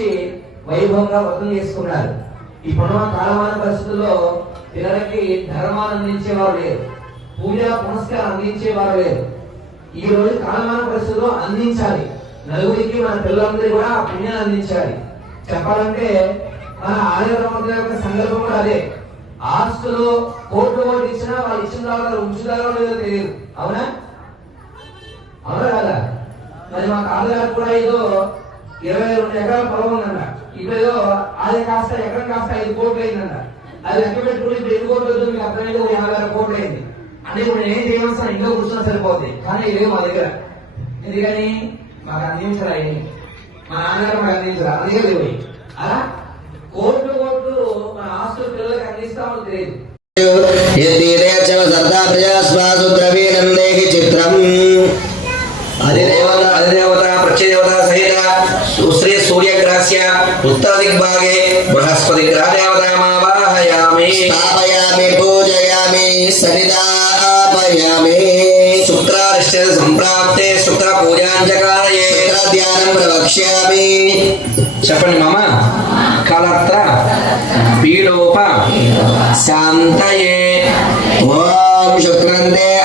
నిలబెట్టేలాగా వైభవంగా వ్రతం చేసుకున్నారు. ఈ ఇప్పుడున్న కాలమాన పరిస్థితుల్లో పిల్లలకి ధర్మాన్ని అందించేవారు లేరు. పూజా పునస్కారం అందించేవారు లేరు. ఈ రోజు కాలమాన పరిస్థితుల్లో అందించాలి. నలుగురికి మన పిల్లలందరూ కూడా ఆ పుణ్యాన్ని అందించాలి. చెప్పాలంటే మన ఆర్యవర్మ యొక్క సందర్భం కూడా అదే. ఆస్తులు కోట్లు కోట్లు ఇచ్చినా వాళ్ళు ఇచ్చిన తర్వాత ఉంచుతారో లేదో తెలియదు. అవునా? అవునా కదా? మరి మా తాతగారు కూడా ఏదో ఇరవై రెండు ఎకరాల పొలం ఉందంట ఇప్పుడు అది కాస్త ఎకరం కాస్త ఐదు కోట్లు అయిందంట అది లెక్క పెట్టుకుని ఇప్పుడు ఎన్ని కోట్లు అవుతుంది మీకు అర్థమైంది? ఒక యాభై ఆరు కోట్లు అయింది. అంటే ఇప్పుడు నేను చేయవలసిన ఇంట్లో కూర్చున్నా సరిపోతుంది కానీ ఇవే మా దగ్గర. ఎందుకని? మాకు అందించరా అయ్యి మా నాన్నగారు మాకు అందించరా అందుకే లేవు అలా కోట్లు కోట్లు మన ఆస్తులు పిల్లలకి అందిస్తామో తెలియదు. ప్రజాస్వాసు ద్రవీనందేహి చిత్రం. సూర్యగ్రహస్య ఉత్తర దిగ్భాగే బృహస్పతి గ్రహదేవతామావాహయామి స్థాపయామి పూజయామి సరిదాపయామి శుక్రారిష్ట సంప్రాప్తే శుక్ర పూజాంచకారయే ధ్యానం ప్రవక్ష్యామి చెప్పండి మామ. కలత్ర పీడోప శాంతయే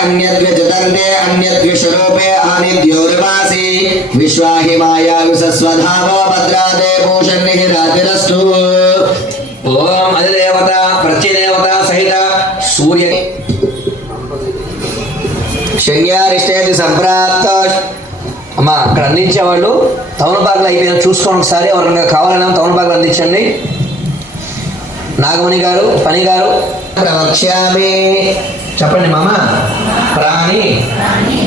అన్యద్విజతంతే అన్యద్విషరూపే ఆనిద్యోర్వాసి విశ్వాహి మాయా విసస్వధామో భద్రాదే భూషణ్ణి రాతిరస్తు ఓం అధిదేవత ప్రత్యదేవత సహిత సూర్య శయ్యారిష్టేతి సంప్రాప్త అమ్మా అక్కడ అందించే వాళ్ళు తమలపాకులు అయిపోయిన చూసుకోండి ఒకసారి ఎవరైనా కావాలన్నా తమలపాకులు అందించండి. నాగమణి గారు పని గారు. ప్రవక్ష్యామి. చెప్పండి మామ. ప్రాణి.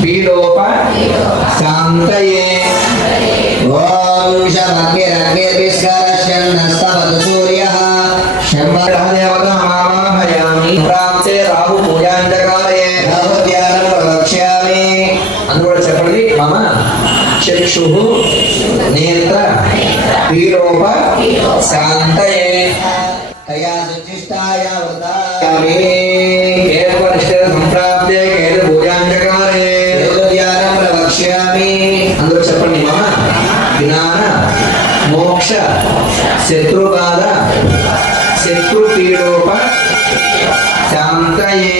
పీడోప. శాంతయే ఓం శమగ్నిరగ్నిర్విస్కరశ్చన్నస్తవతు సూర్యః. శంభర గ్రహదేవత మావాహయామి ప్రాప్తే రాహు పూజాంతకాలయే ధ్యానం ప్రవక్ష్యామి. అందు కూడా చెప్పండి మామ. చక్షు నేత్ర. పీడోప. శాంతయే తయా సుచిష్టాయ వృతాయామి. అందరూ చెప్పండి. మమ జ్ఞాన మోక్ష శత్రుబాధ శత్రు పీడోప శాంతయే.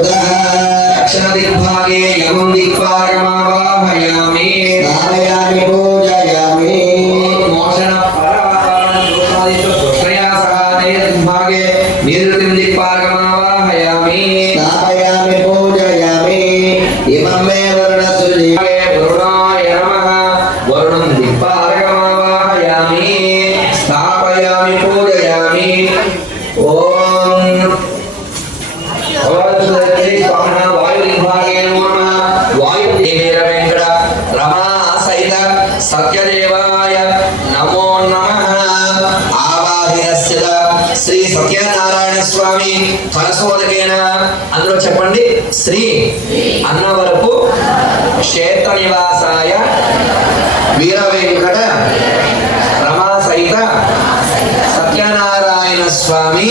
దక్షిణ దిగ్భాగే యమం దిక్పాగమావాహయామి సత్యదేవాయ నమో నమః. ఆవాహినస్య శ్రీ సత్యనారాయణ స్వామి ఫలసోదకేన అందులో చెప్పండి శ్రీ అన్నవరపు క్షేత్ర నివాసాయ వీర వెంకట రమా సహిత సత్యనారాయణ స్వామి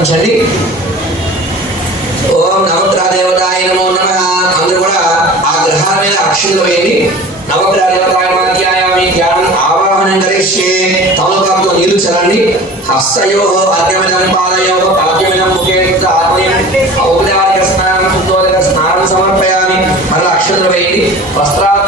ప్రారంభించండి ఓం నవగ్రహ దేవతాయ నమో నమ. అందరూ కూడా ఆ గ్రహాల మీద అక్షులు వేయండి. నవగ్రహ దేవతాయ ధ్యానం ఆవాహనం కలిసి తమలపాకుతో నీరు చల్లండి. హస్తయో పాదయో పాద్యమిదం ముఖే ఆత్మయం. స్నానం శుద్ధోదక స్నానం అక్షులు వేయండి. వస్త్రాలు